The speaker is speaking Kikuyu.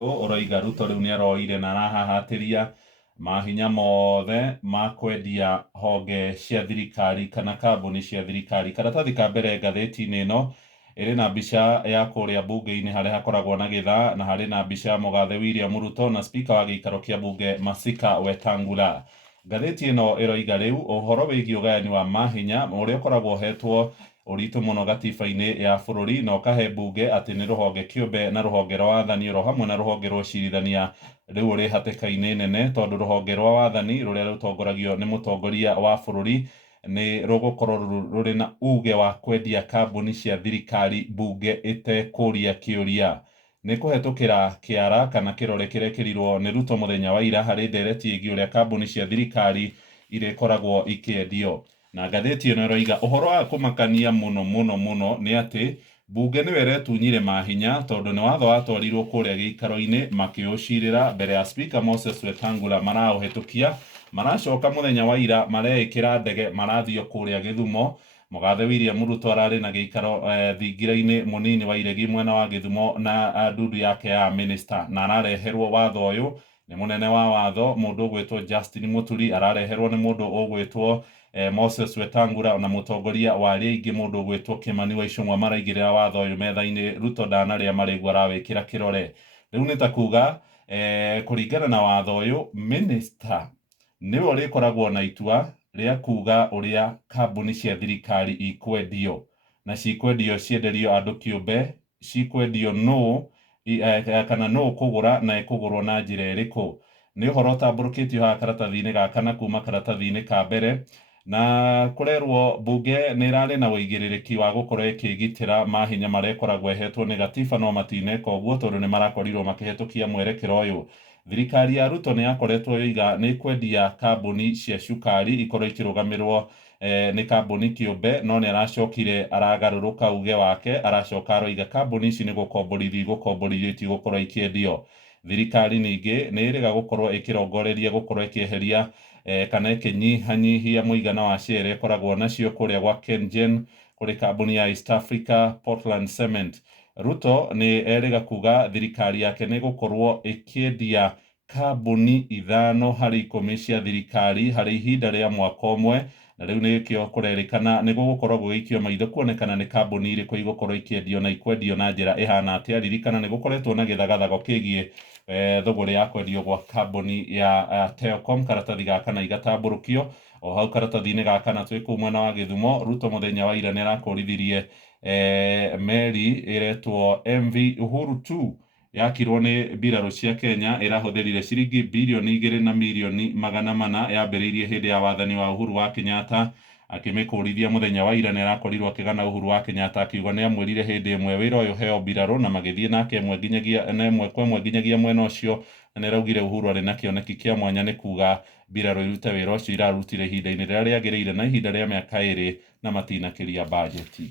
Ũroiga Ruto rĩu nĩaroire na arahahatĩria mahinya mothe ma kwendia honge cia thirikari kana kambuni cia thirikari. Karatathi ka mbere ngathĩti-inĩ ĩno ĩrĩ na mbica ya kũrĩa mbunge-inĩ harĩa hakoragwo na gĩthaa, na harĩ na mbica ya mũgathe William Ruto na spika wa gĩikaro kĩa mbunge Masika Wetangula. Ngathĩti ĩno ĩroiga rĩu ũhoro wĩgiĩ ũgayani wa mahinya ũrĩa ũkoragwo ũhetwo ũritũ mũno gatiba-inĩ ya bũrũri na ũkahe mbunge atĩ nĩ rũhonge kĩũmbe na rũhonge rwa wathani oro hamwe na rũhonge rwa ũcirithania rĩu ũrĩ hatĩka-inĩ nene, tondũ rũhonge rwa wathani rũrĩa rũtongoragio nĩ mũtongoria wa bũrũri nĩ rũgũkorwo rũrĩ na uge wa kwendia kambuni cia thirikari mbunge ĩtekũria kĩũria. Nĩ kũhetũkĩra kĩara kana kĩrore kĩrekĩrirwo nĩ Ruto mũthenya wa ira harĩ ndereti ĩgiĩ ũrĩa kambuni cia thirikari irĩkoragwo ikĩendio. Na ngathĩti ĩno ĩroiga ũhoro wa kũmakania mũno nĩ atĩ mbunge nĩwe ĩretunyire mahinya tondũ nĩ watho watwarirwo kũrĩa gĩikaro-inĩ makĩũcirĩra mbere ya spika Moses Wetangula maraũhetũkia, maracoka mũthenya wa ira mareĩkĩra ndege marathiĩ kũrĩa Gĩthumo. Mũgathe William Ruto ararĩ na gĩikaro thingira-inĩ mũnini wa Iregi mwena wa Gĩthumo na ndundu yake ya minister, na arareherwo watho ũyũ nĩ mũnene wa watho mũndũ ũgwĩtwo Justin Muturi, arareherwo nĩ mũndũ ũgwĩtwo Moses Wetangula na mũtongoria wa arĩa aingĩ mũndũ ũgwĩtwo Kimani wa Ichung'wa maraigĩrĩra watho ũyũ metha-inĩ. Ruto ndanarĩa marĩgũ arawĩkĩra kĩrore. Rĩu nĩ ta kuga kũringana na watho ũyũ minister nĩwe ũrĩkoragwo na itua rĩa kuga ũrĩa kambuni cia thirikari ikwendio, na cikwendio cienderio andũ kĩũmbe, cikwendio nũ kana nũ kũgũra na ĩkũgũrwo na njĩra ĩrĩkũ. Nĩ ũhoro ũtambũrũkĩtio haha karatathi-inĩ gaka na kuma karatathi-inĩ ka mbere, na kũrerwo mbunge nĩ ĩrarĩ na ũigĩrĩrĩki wa gũkorwo ĩkĩgitĩra mahinya marĩa ĩkoragwo ĩhetwo nĩ gatiba, no matineka ũguo tondũ nĩ marakorirwo makĩhetũkia mwerekero ũyũ. Thirikari ya Ruto nĩ yakoretwo yoiga nĩ kwendia kambuni cia cukari ikorwo ikĩrũgamĩrĩrwo nĩ kambuni kĩũmbe, no nĩ aracokire aragarũrũka uge wake, aracoka aroiga kambuni ici nĩ gũkomborithio itigũkorwo ikĩendio. Thirikari ningĩ nĩ ĩrĩga gũkorwo ĩkĩrongoreria gũkorwo ĩkĩeheria kana ĩkĩnyihanyihia mũigana wa share ĩkoragwo nacio kũrĩa gwa KenGen kũrĩ kambuni ya East Africa Portland Cement. Ruto nĩ erĩga kuga thirikari yake nĩ gũkorwo ĩkĩendia kambuni 5 harĩ 10 cia thirikari harĩ ihinda rĩa mwaka ũmwe, na rĩu nĩkĩo kũrerĩkana nĩ gũgũkorwo gũgĩikio maitho kuonekana nĩ kambuni irĩkũ igũkorwo ikĩendio na ikwendio na njĩra ĩhana atĩa. Ririkana nĩ gũkoretwo na gĩthagathago kĩgiĩ thũgũrĩ ya kwendio gwa kambuni ya Telcom, karatathi gaka na igatambũrũkio. O hau karatathi-inĩ gaka na twĩ kũu mwena wa Gĩthumo, Ruto mũthenya wa ira nĩ arakũrithirie meri ĩretwo MV Uhuru 2 yakirwo nĩ mbirarũ cia Kenya, ĩrahũthĩrire ciringi birioni 2 na mirioni 400. Yambĩrĩirie hĩndĩ ya wathani wa Uhuru wa Kenyatta. Akĩmĩkũrithia mũthenya wa ira nĩ arakorirwo akĩgana Uhuru wa Kenyatta, akiuga nĩ amwĩrire hĩndĩ ĩmwe wĩra ũyũ heo mbirarũ, na magĩthiĩ nake ĩmwe kwa ĩmwe nginyagia mwena ũcio, na nĩ araugire Uhuru arĩ na kĩoneki kĩa mwanya nĩ kuga mbirarũ irute wĩra ũcio irarutire ihinda-inĩ rĩrĩa rĩagĩrĩire na ihinda rĩa mĩaka 2 na matinakĩria bajeti.